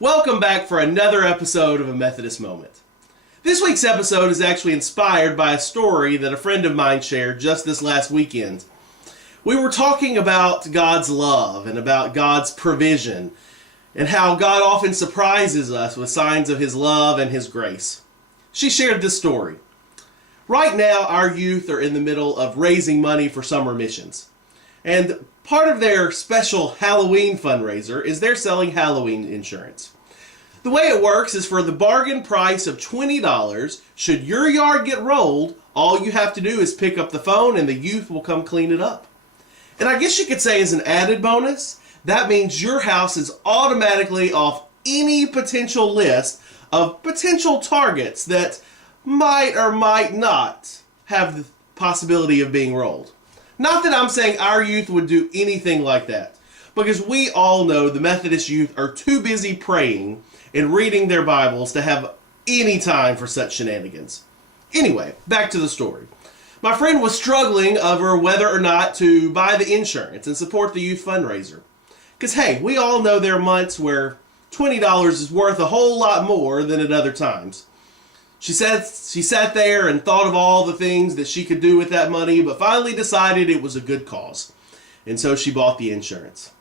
Welcome back for another episode of A Methodist Moment. This week's episode is actually inspired by a story that a friend of mine shared just this last weekend. We were talking about God's love and about God's provision and how God often surprises us with signs of His love and His grace. She shared this story. Right now, our youth are in the middle of raising money for summer missions. And part of their special Halloween fundraiser is they're selling Halloween insurance. The way it works is for the bargain price of $20, should your yard get rolled, all you have to do is pick up the phone and the youth will come clean it up. And I guess you could say as an added bonus, that means your house is automatically off any potential list of potential targets that might or might not have the possibility of being rolled. Not that I'm saying our youth would do anything like that, because we all know the Methodist youth are too busy praying and reading their Bibles to have any time for such shenanigans. Anyway, back to the story. My friend was struggling over whether or not to buy the insurance and support the youth fundraiser. Because hey, we all know there are months where $20 is worth a whole lot more than at other times. She sat there and thought of all the things that she could do with that money, but finally decided it was a good cause. And so she bought the insurance.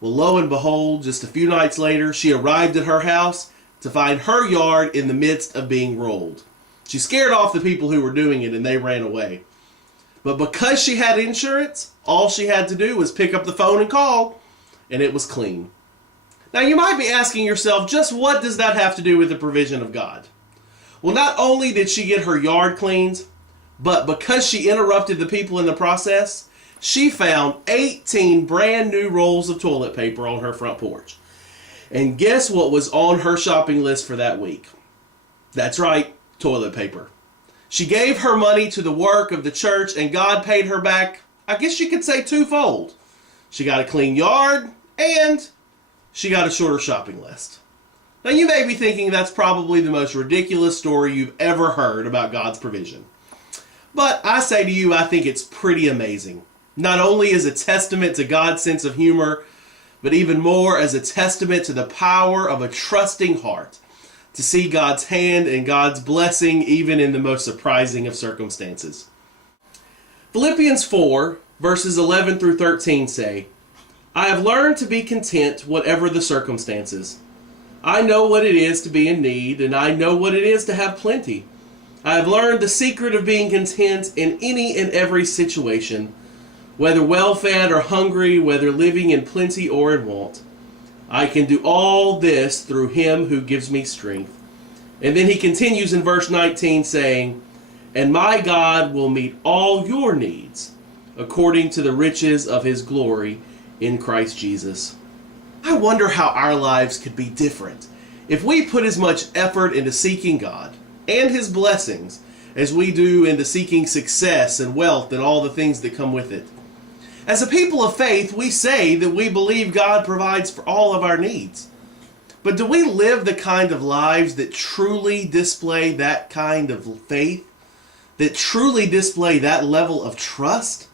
Well, lo and behold, just a few nights later, she arrived at her house to find her yard in the midst of being rolled. She scared off the people who were doing it and they ran away. But because she had insurance, all she had to do was pick up the phone and call, and it was clean. Now you might be asking yourself, just what does that have to do with the provision of God? Well, not only did she get her yard cleaned, but because she interrupted the people in the process, she found 18 brand new rolls of toilet paper on her front porch. And guess what was on her shopping list for that week? That's right, toilet paper. She gave her money to the work of the church and God paid her back, I guess you could say twofold. She got a clean yard and she got a shorter shopping list. Now you may be thinking that's probably the most ridiculous story you've ever heard about God's provision. But I say to you, I think it's pretty amazing. Not only as a testament to God's sense of humor, but even more as a testament to the power of a trusting heart to see God's hand and God's blessing even in the most surprising of circumstances. Philippians 4, verses 11 through 13 say, I have learned to be content whatever the circumstances. I know what it is to be in need, and I know what it is to have plenty. I have learned the secret of being content in any and every situation, whether well-fed or hungry, whether living in plenty or in want. I can do all this through Him who gives me strength. And then he continues in verse 19 saying, And my God will meet all your needs according to the riches of His glory in Christ Jesus. I wonder how our lives could be different if we put as much effort into seeking God and His blessings as we do into seeking success and wealth and all the things that come with it. As a people of faith, we say that we believe God provides for all of our needs. But do we live the kind of lives that truly display that kind of faith? That truly display that level of trust?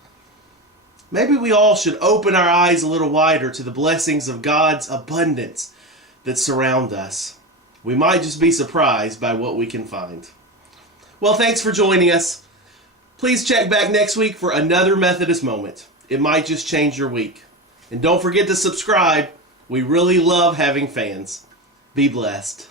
Maybe we all should open our eyes a little wider to the blessings of God's abundance that surround us. We might just be surprised by what we can find. Well, thanks for joining us. Please check back next week for another Methodist Moment. It might just change your week. And don't forget to subscribe. We really love having fans. Be blessed.